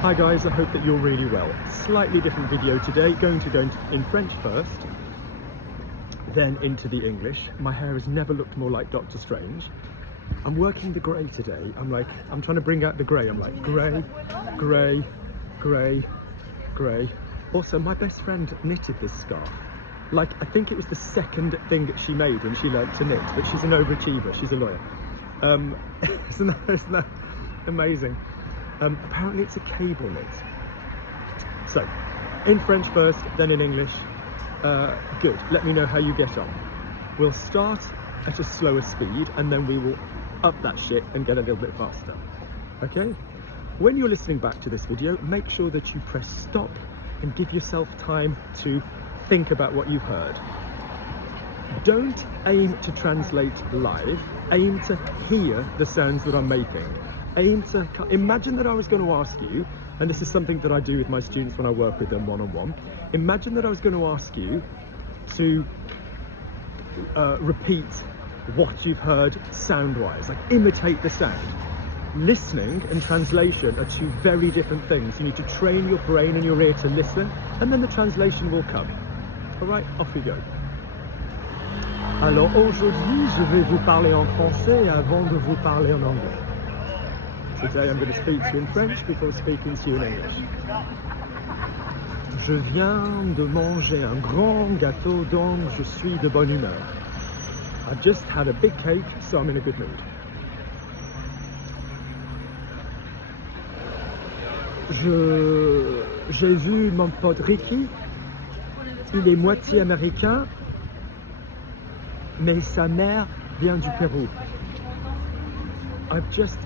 Hi guys, I hope that you're really well. Slightly different video today, going to go in French first, then into the English. My hair has never looked more like Doctor Strange. I'm working the grey today. I'm trying to bring out the grey. I'm like grey, grey, grey, grey. Also, my best friend knitted this scarf. Like, I think it was the second thing that she made when she learned to knit, but she's an overachiever, she's a lawyer. Isn't that amazing? Apparently it's a cable knit. So, in French first, then in English. Good, let me know how you get on. We'll start at a slower speed and then we will up that shit and get a little bit faster. Okay? When you're listening back to this video, make sure that you press stop and give yourself time to think about what you've heard. Don't aim to translate live, aim to hear the sounds that I'm making. Aim to imagine that I was going to ask you, and this is something that I do with my students when I work with them one-on-one. Imagine that I was going to ask you to repeat what you've heard sound-wise, like imitate the sound. Listening and translation are two very different things. You need to train your brain and your ear to listen, and then the translation will come. All right, off we go. Alors aujourd'hui, je vais vous parler en français avant de vous parler en anglais. Today I'm going to speak to you in French before speaking to you in English. Je viens de manger un grand gâteau, donc je suis de bonne humeur. I just had a big cake, so I'm in a good mood. J'ai vu mon pote Ricky, il est moitié américain, mais sa mère vient du Pérou. I've just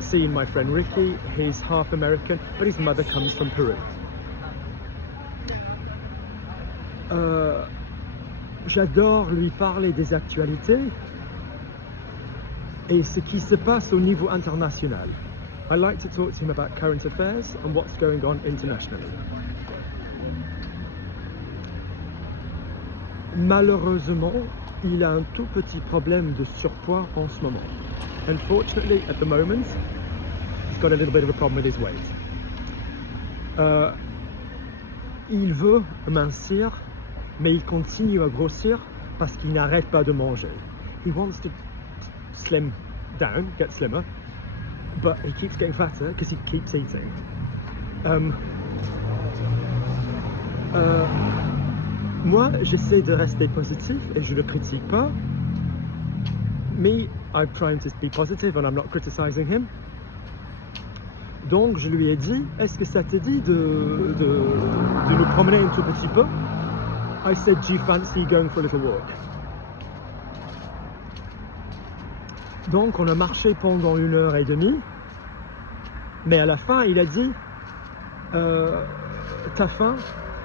seen my friend Ricky, he's half American, but his mother comes from Peru. J'adore lui parler des actualités et ce qui se passe au niveau international. I like to talk to him about current affairs and what's going on internationally. Malheureusement, il a un tout petit problème de surpoids en ce moment. Unfortunately, at the moment, he's got a little bit of a problem with his weight. Il veut mincir, mais il continue à grossir parce qu'il n'arrête pas de manger. He wants to slim down, get slimmer, but he keeps getting fatter because he keeps eating. Moi, j'essaie de rester positif et je ne le critique pas. Me, I'm trying to be positive and I'm not criticizing him. Donc, je lui ai dit, est-ce que ça te dit de nous promener un tout petit peu? I said, do you fancy going for a little walk? Donc, on a marché pendant 1h30. Mais à la fin, il a dit, t'as faim?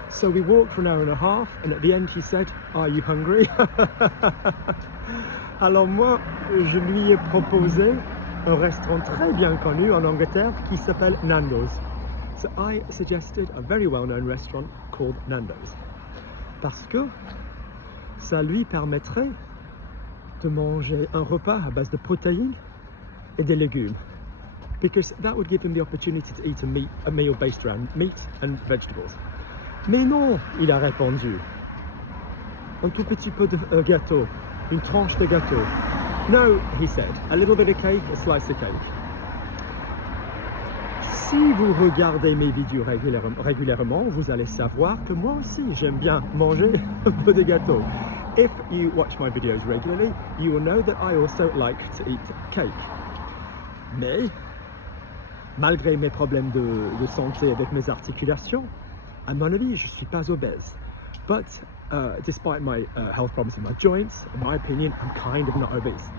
So we walked for an hour and a half, and at the end he said, are you hungry? Alors moi, je lui ai proposé un restaurant très bien connu en Angleterre qui s'appelle Nando's. So I suggested a very well-known restaurant called Nando's. Parce que ça lui permettrait de manger un repas à base de protéines et des légumes. Because that would give him the opportunity to eat a meal based around meat and vegetables. Mais non, il a répondu. Un tout petit peu de gâteau, une tranche de gâteau. No, he said, a little bit of cake, a slice of cake. Si vous regardez mes vidéos régulièrement, vous allez savoir que moi aussi, j'aime bien manger un peu de gâteau. If you watch my videos regularly, you will know that I also like to eat cake. Mais, malgré mes problèmes de santé avec mes articulations, à mon avis, je ne suis pas obèse. But despite my health problems in my joints, in my opinion, I'm kind of not obese.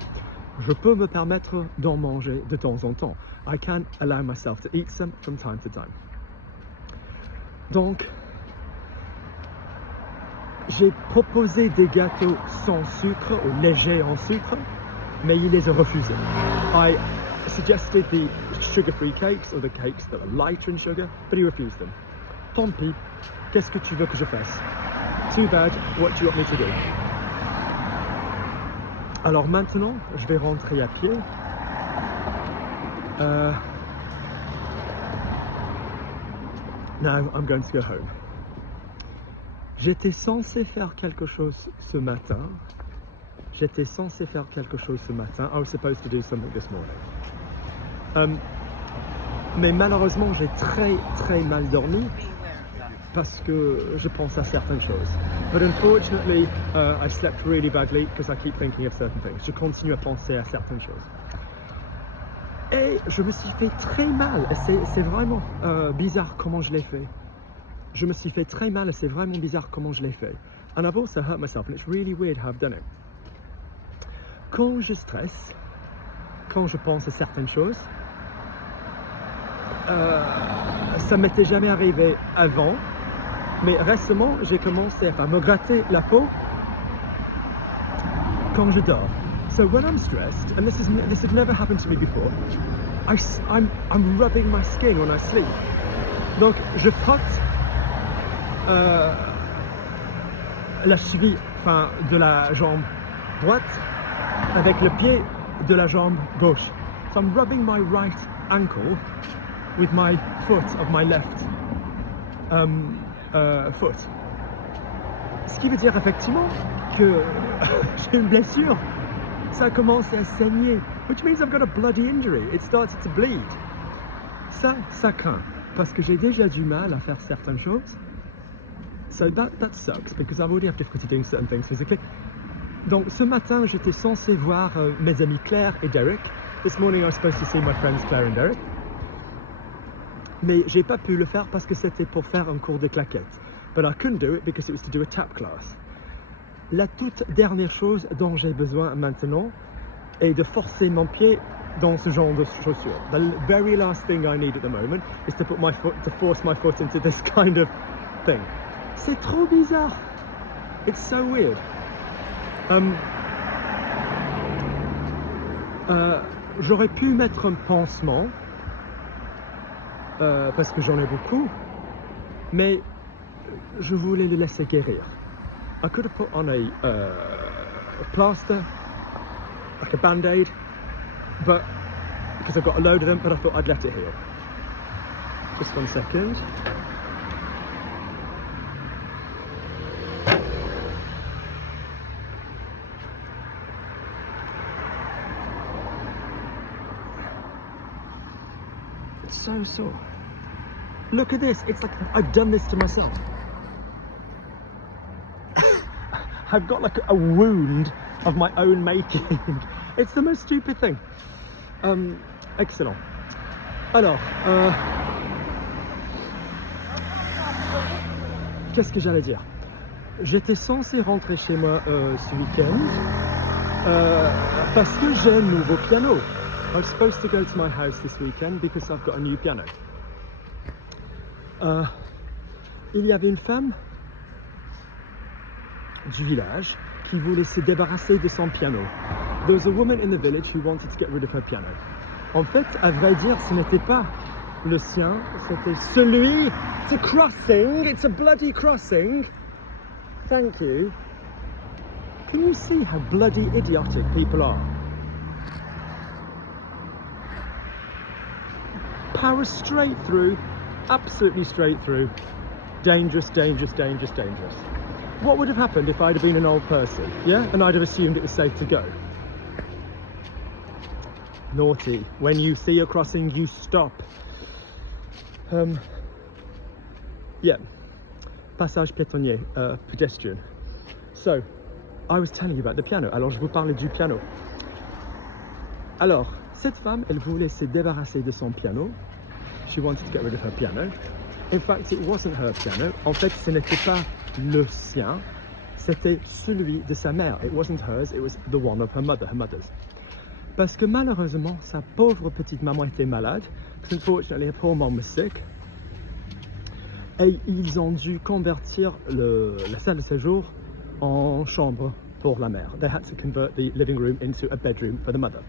Je peux me permettre d'en manger de temps en temps. I can allow myself to eat some from time to time. Donc, j'ai proposé des gâteaux sans sucre ou légers en sucre, mais il les a refusés. I suggested the sugar-free cakes or the cakes that are lighter in sugar, but he refused them. Tant pis, qu'est-ce que tu veux que je fasse? Too bad, what do you want me to do? Alors maintenant, je vais rentrer à pied. Now I'm going to go home. J'étais censé faire quelque chose ce matin. I was supposed to do something this morning. Mais malheureusement, j'ai très mal dormi parce que je pense à certaines choses. But unfortunately, I slept really badly because I keep thinking of certain things. Je continue à penser à certaines choses. Et je me suis fait très mal. C'est vraiment bizarre comment je l'ai fait. Je me suis fait très mal et c'est vraiment bizarre comment je l'ai fait. And I've also hurt myself and it's really weird how I've done it. Quand je stresse, quand je pense à certaines choses, ça m'était jamais arrivé avant, mais récemment j'ai commencé à me gratter la peau quand je dors. So when I'm stressed, and this had never happened to me before, I'm rubbing my skin when I sleep. Donc je frotte la cheville, enfin de la jambe droite avec le pied de la jambe gauche. So I'm rubbing my right ankle with my foot of my left foot. Ce qui veut dire effectivement que j'ai une blessure. Ça a commencé à saigner, which means I've got a bloody injury. It started to bleed. Ça craint, parce que j'ai déjà du mal à faire certaines choses. So that sucks, because I already have difficulty doing certain things physically. Donc ce matin, j'étais censé voir mes amis Claire et Derek. This morning I was supposed to see my friends Claire and Derek. Mais j'ai pas pu le faire parce que c'était pour faire un cours de claquettes. But I couldn't do it because it was to do a tap class. La toute dernière chose dont j'ai besoin maintenant est de forcer mon pied dans ce genre de chaussures. The very last thing I need at the moment is to force my foot into this kind of thing. C'est trop bizarre. It's so weird. J'aurais pu mettre un pansement parce que j'en ai beaucoup, mais je voulais le laisser guérir. I could have put on a plaster, like a band-aid, but because I've got a load of them, but I thought I'd let it heal. Just 1 second. It's so sore. Look at this. It's like I've done this to myself. I've got like a wound of my own making. It's the most stupid thing. Excellent. Alors, qu'est-ce que j'allais dire? J'étais censé rentrer chez moi ce week-end parce que j'ai un nouveau piano. I was supposed to go to my house this weekend because I've got a new piano. Il y avait une femme du village qui voulait se débarrasser de son piano. There was a woman in the village who wanted to get rid of her piano. En fait, à vrai dire, ce n'était pas le sien, c'était celui. It's a crossing, it's a bloody crossing. Thank you. Can you see how bloody idiotic people are? Power straight through, absolutely straight through. Dangerous, dangerous, dangerous, dangerous. What would have happened if I'd have been an old person, yeah? And I'd have assumed it was safe to go. Naughty. When you see a crossing, you stop. Yeah. Passage piétonnier, pedestrian. So, I was telling you about the piano. Alors, je vous parlais du piano. Alors, cette femme, elle voulait se débarrasser de son piano. She wanted to get rid of her piano. In fact, it wasn't her piano. En fait, ce n'était pas le sien. C'était celui de sa mère. It wasn't hers, it was the one of her mother's. Parce que malheureusement, sa pauvre petite maman était malade. Because unfortunately, her poor mom was sick. Et ils ont dû convertir la salle de séjour en chambre pour la mère. They had to convert the living room into a bedroom for the mother.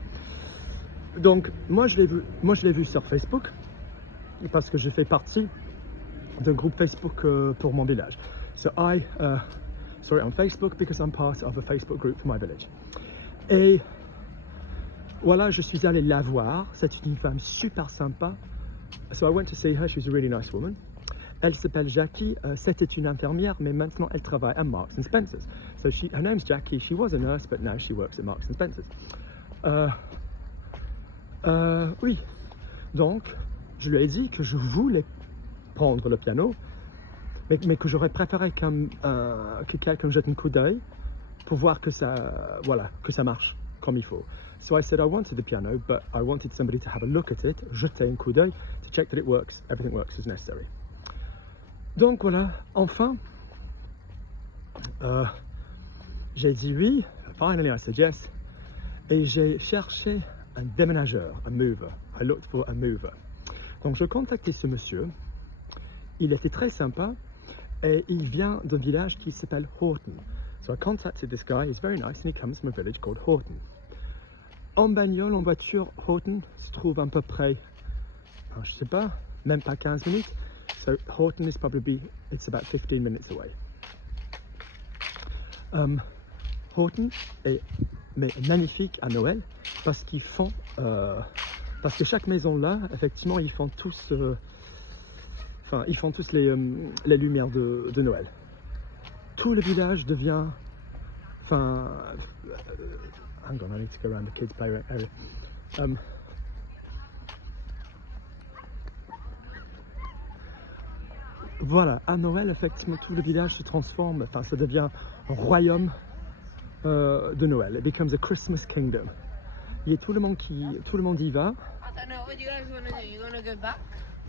Donc, moi je l'ai vu sur Facebook, parce que je fais partie d'un groupe Facebook pour mon village. So I saw it on Facebook because I'm part of a Facebook group for my village. Et voilà, je suis allé la voir. C'est une femme super sympa. So I went to see her. She was a really nice woman. Elle s'appelle Jackie. C'était une infirmière, mais maintenant elle travaille à Marks and Spencer's. So her name's Jackie. She was a nurse, but now she works at Marks and Spencer's. Oui. Donc, je lui ai dit que je voulais prendre le piano, mais que j'aurais préféré que quelqu'un jette un coup d'œil pour voir que ça marche comme il faut. So I said I wanted the piano, but I wanted somebody to have a look at it, jeter un coup d'œil, to check that it works, everything works as necessary. Donc voilà, enfin, j'ai dit oui, finally I said yes, et j'ai cherché un déménageur, un mover. I looked for a mover. Donc je contactais ce monsieur, il était très sympa, et il vient d'un village qui s'appelle Horton. So I contacted this guy, he's very nice, and he comes from a village called Horton. En bagnole, en voiture, Horton se trouve à peu près, je sais pas, même pas 15 minutes. So Horton is probably, it's about 15 minutes away. Horton est magnifique à Noël parce qu'ils font, parce que chaque maison là, effectivement, ils font tous les lumières de Noël. Tout le village devient, hang on, I need to go around the kids' play area. Voilà, à Noël, effectivement, tout le village se transforme, ça devient un royaume de Noël. It becomes a Christmas kingdom. Il y a tout le monde y va. I don't know, what do you guys want to do? You want to go back?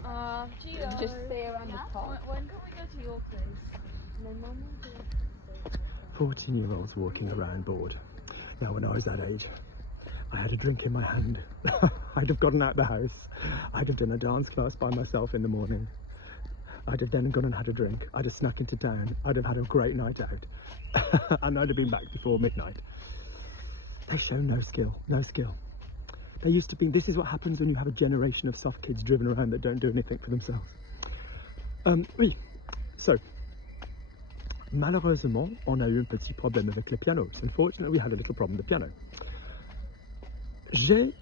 Gio, Just stay around the park? when can we go to your place? My mum will do it. 14-year-olds walking around bored. Now, when I was that age, I had a drink in my hand. I'd have gotten out the house. I'd have done a dance class by myself in the morning. I'd have then gone and had a drink. I'd have snuck into town. I'd have had a great night out. And I'd have been back before midnight. They show no skill, no skill. They used to be, this is what happens when you have a generation of soft kids driven around that don't do anything for themselves. Oui, so, malheureusement, on a eu un petit problème avec le piano. So unfortunately, we had a little problem with the piano. J'ai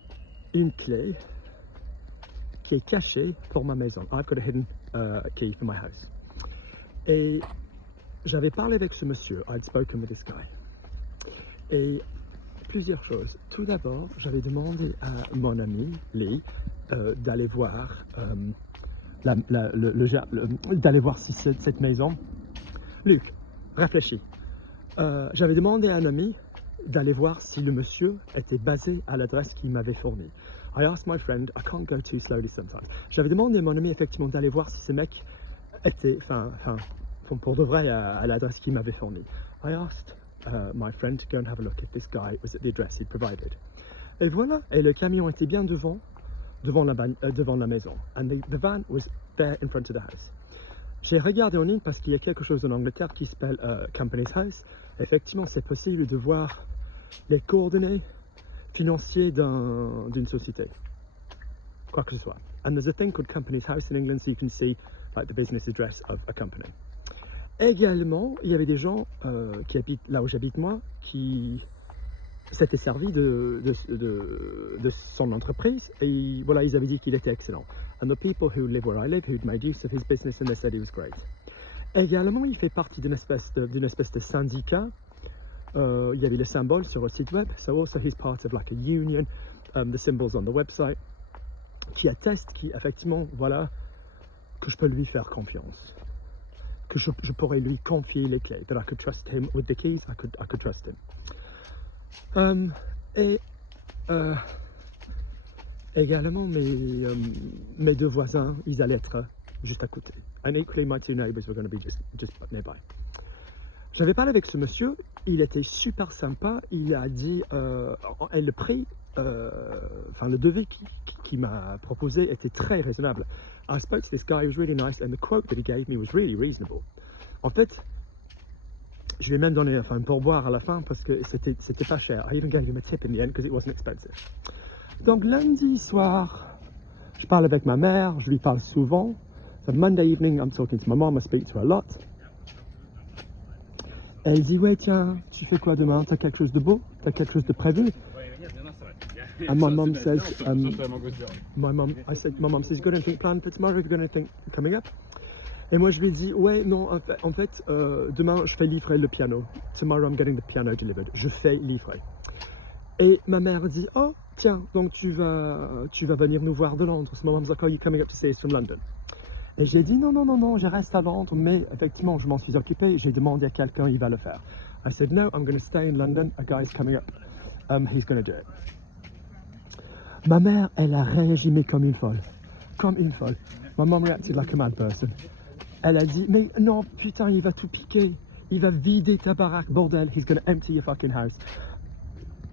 une clé qui est cachée pour ma maison. I've got a hidden key for my house. Et j'avais parlé avec ce monsieur. I'd spoken with this guy. Et plusieurs choses. Tout d'abord, j'avais demandé à mon ami Lee d'aller voir d'aller voir si cette maison. Luc, réfléchis. J'avais demandé à un ami d'aller voir si le monsieur était basé à l'adresse qu'il m'avait fournie. I asked my friend, I can't go too slowly sometimes. J'avais demandé à mon ami effectivement d'aller voir si ce mec était, pour de vrai à l'adresse qu'il m'avait fournie. I asked my friend to go and have a look if this guy was at the address he'd provided. Et voilà, et le camion était bien devant la maison. And the van was there in front of the house. J'ai regardé en ligne parce qu'il y a quelque chose en Angleterre qui s'appelle Company's House. Effectivement, c'est possible de voir les coordonnées financiers d'une société, quoi que ce soit. And there's a thing called Company's House in England, so you can see like the business address of a company. Également, il y avait des gens qui habitent là où j'habite moi, qui s'étaient servis de son entreprise, et voilà, ils avaient dit qu'il était excellent. And the people who live where I live, who'd made use of his business, and they said he was great. Également, il fait partie d'une espèce de syndicat. Il y avait le symbole sur le site web, so also he's part of like a union, the symbols on the website, qui atteste, qui effectivement, voilà, que je peux lui faire confiance, que je pourrais lui confier les clés, that I could trust him with the keys, I could trust him. Également, mes deux voisins, ils allaient être juste à côté. And equally, my two neighbors were going to be just nearby. J'avais parlé avec ce monsieur, il était super sympa, il a dit, et le prix, le devis qu'il m'a proposé était très raisonnable. I spoke to this guy, he was really nice, and the quote that he gave me was really reasonable. En fait, je lui ai même donné un pourboire à la fin parce que c'était pas cher. I even gave him a tip in the end because it wasn't expensive. Donc lundi soir, je parle avec ma mère, je lui parle souvent. So Monday evening, I'm talking to my mom, I speak to her a lot. Elle dit, ouais, tiens, tu fais quoi demain? T'as quelque chose de beau? T'as quelque chose de prévu? And my mom says, my mom says, you got anything planned for tomorrow? Have you got anything coming up? Et moi je lui ai dit, ouais, non, en fait demain je fais livrer le piano. Tomorrow I'm getting the piano delivered. Je fais livrer. Et ma mère dit, oh, tiens, donc tu vas venir nous voir de Londres. My mom's like, oh, you're coming up to see us from London. Et j'ai dit, non, non, non, non, je reste à Londres, mais effectivement, je m'en suis occupé. J'ai demandé à quelqu'un, il va le faire. I said, no, I'm going to stay in London. A guy's coming up. He's going to do it. Ma mère, elle a réagi, mais comme une folle. Comme une folle. My mom reacted like a mad person. Elle a dit, mais non, putain, il va tout piquer. Il va vider ta baraque, bordel. He's going to empty your fucking house.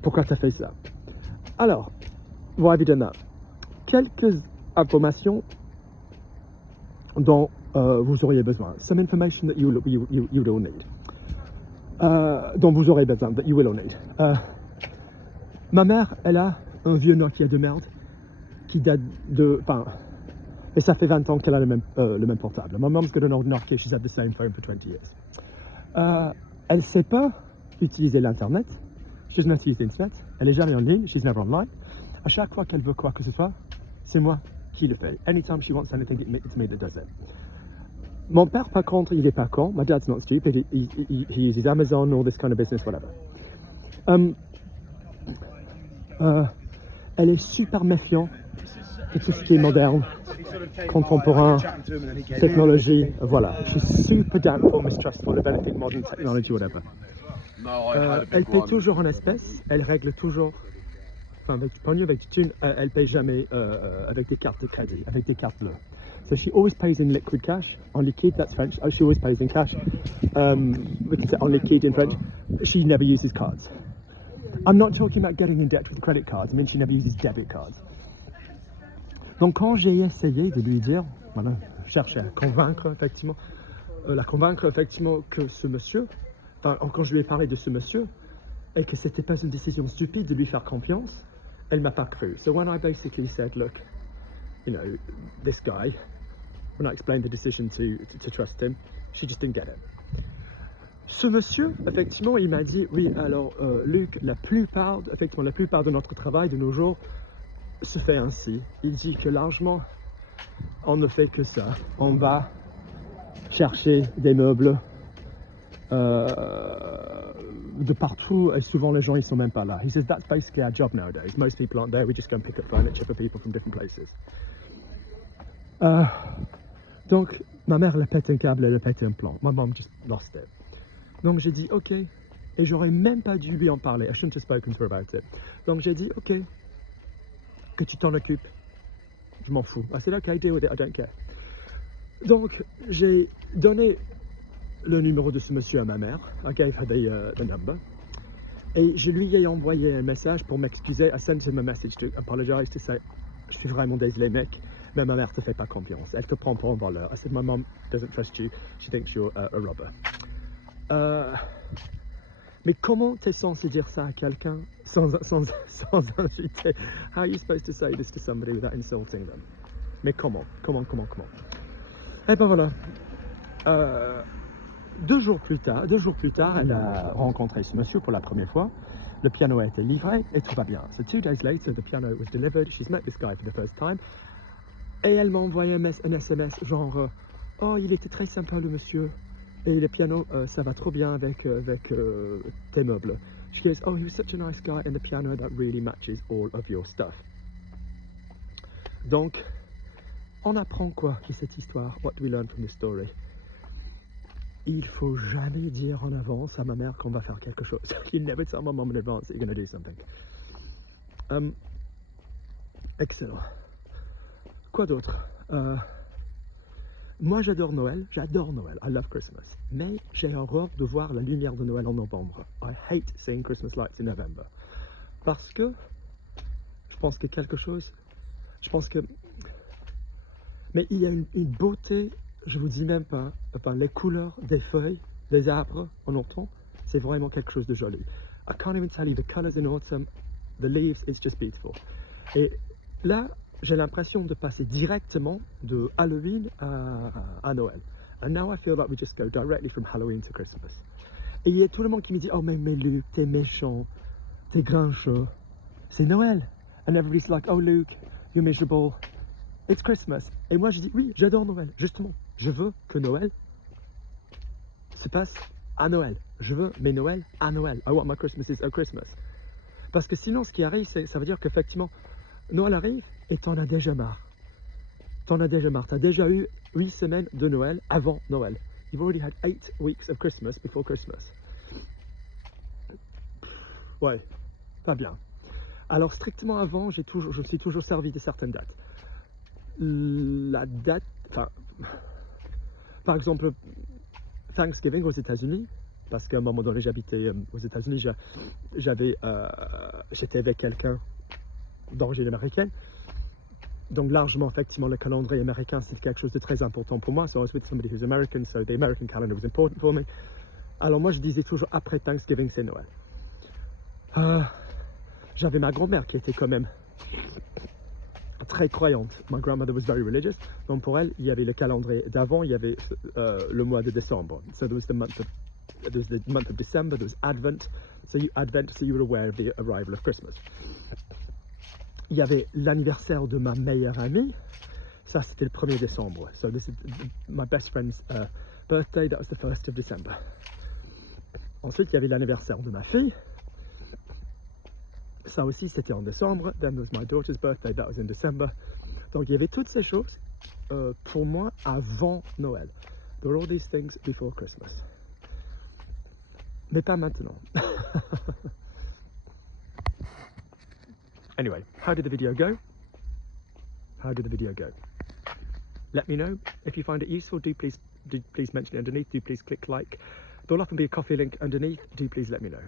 Pourquoi t'as fait ça? Alors, why have you done that? Quelques informations dont vous auriez besoin. Some information that you will all need. Dont vous aurez besoin, that you will all need. Ma mère, elle a un vieux Nokia de merde qui date de... Enfin, et ça fait 20 ans qu'elle a le même portable. My mom's got an old Nokia, she's had the same phone for 20 years. Elle ne sait pas utiliser l'Internet. She doesn't know how to use the Internet. Elle n'est jamais en ligne, she's never online. À chaque fois qu'elle veut quoi que ce soit, c'est moi qui le fais. Anytime she wants anything, it's me that does it. Mon père, par contre, il est pas con. My dad's not stupid. He uses Amazon, all this kind of business, whatever. Elle est super méfiante de tout ce qui est moderne, contemporain, technologie. Voilà. She's super doubtful, mistrustful of anything modern technology, whatever. Elle paye toujours en espèces. Elle règle toujours. Enfin, avec du pognon, avec du thune, elle paye jamais avec des cartes de crédit, avec des cartes bleues. So she always pays in liquid cash, en liquide, that's French. Oh, she always pays in cash. We can say en liquide in French. She never uses cards. I'm not talking about getting in debt with credit cards. I mean, she never uses debit cards. Donc, quand j'ai essayé de lui dire, voilà, chercher à convaincre effectivement, que ce monsieur, enfin, quand je lui ai parlé de ce monsieur, et que c'était pas une décision stupide de lui faire confiance, elle m'a pas cru. So when I basically said, look, you know, this guy, when I explained the decision to trust him, she just didn't get it. Ce monsieur, effectivement, il m'a dit, oui, alors, Luc, la plupart de notre travail de nos jours se fait ainsi. Il dit que largement, on ne fait que ça. On va chercher des meubles de partout, et souvent les gens ils sont même pas là. He says that's basically our job nowadays. Most people aren't there. We just go and pick up furniture for people from different places. Donc ma mère elle a pété un câble, elle a pété un plan. My mom just lost it. Donc j'ai dit ok, et j'aurais même pas dû lui en parler. I shouldn't have spoken to her about it. Donc j'ai dit ok, que tu t'en occupes. Je m'en fous. I said okay, deal with it. I don't care. Donc j'ai donné le numéro de ce monsieur à ma mère. I gave her the number. Et je lui ai envoyé un message pour m'excuser. I sent him a message to apologize, to say, je suis vraiment désolé mec, mais ma mère te fait pas confiance. Elle te prend pour un voleur. I said, my mom doesn't trust you. She thinks you're a robber. Mais comment t'es censé dire ça à quelqu'un sans insulter? How are you supposed to say this to somebody without insulting them? Mais comment? Et ben voilà. 2 jours plus tard, elle a rencontré ce monsieur pour la première fois. Le piano a été livré et tout va bien. So 2 days later, the piano was delivered. She's met this guy for the first time. Et elle m'a envoyé un SMS genre oh, il était très sympa le monsieur. Et le piano, ça va trop bien avec tes meubles. She goes, oh, he was such a nice guy, and the piano that really matches all of your stuff. Donc, on apprend quoi de cette histoire? What do we learn from this story? Il faut jamais dire en avance à ma mère qu'on va faire quelque chose. You never tell my mom in advance that you're going to do something. Excellent. Quoi d'autre? Moi j'adore Noël. I love Christmas. Mais j'ai horreur de voir la lumière de Noël en novembre. I hate seeing Christmas lights in November. Parce que je pense que mais il y a une beauté, je vous dis même pas, enfin les couleurs des feuilles, des arbres en automne, c'est vraiment quelque chose de joli. I can't even tell you the colors in autumn, the leaves, it's just beautiful. Et là, j'ai l'impression de passer directement de Halloween à Noël. And now I feel like we just go directly from Halloween to Christmas. Et il y a tout le monde qui me dit, oh mais Luke, t'es méchant, t'es grincheux, c'est Noël. And everybody's like, oh Luke, you're miserable. It's Christmas. Et moi, je dis, oui, j'adore Noël. Justement, je veux que Noël se passe à Noël. Je veux mes Noëls à Noël. I want my Christmases at Christmas. Parce que sinon, ce qui arrive, ça veut dire qu'effectivement, Noël arrive et t'en as déjà marre. T'en as déjà marre. T'as déjà eu 8 semaines de Noël avant Noël. You've already had 8 weeks of Christmas before Christmas. Ouais, pas bien. Alors, strictement avant, je me suis toujours servi de certaines dates. La date, enfin, par exemple, Thanksgiving aux États-Unis, parce qu'à un moment donné, j'habitais aux États-Unis, j'étais avec quelqu'un d'origine américaine. Donc largement, effectivement, le calendrier américain, c'était quelque chose de très important pour moi. So I was with somebody who's American, so the American calendar was important for me. Alors moi, je disais toujours, après Thanksgiving, c'est Noël. J'avais ma grand-mère qui était quand même très croyante. My grandmother was very religious. Donc pour elle, il y avait le calendrier d'avant, il y avait le mois de décembre. So there was the month of December, there was Advent. So you were aware of the arrival of Christmas. Il y avait l'anniversaire de ma meilleure amie. Ça, c'était le 1er décembre. So this is my best friend's birthday. That was the 1st of December. Ensuite, il y avait l'anniversaire de ma fille. Ça aussi, c'était en décembre. Then there was my daughter's birthday. That was in December. Donc, il y avait toutes ces choses pour moi avant Noël. There were all these things before Christmas. Mais pas maintenant. Anyway, how did the video go? How did the video go? Let me know. If you find it useful, do please mention it underneath. Do please click like. There'll often be a coffee link underneath. Do please let me know.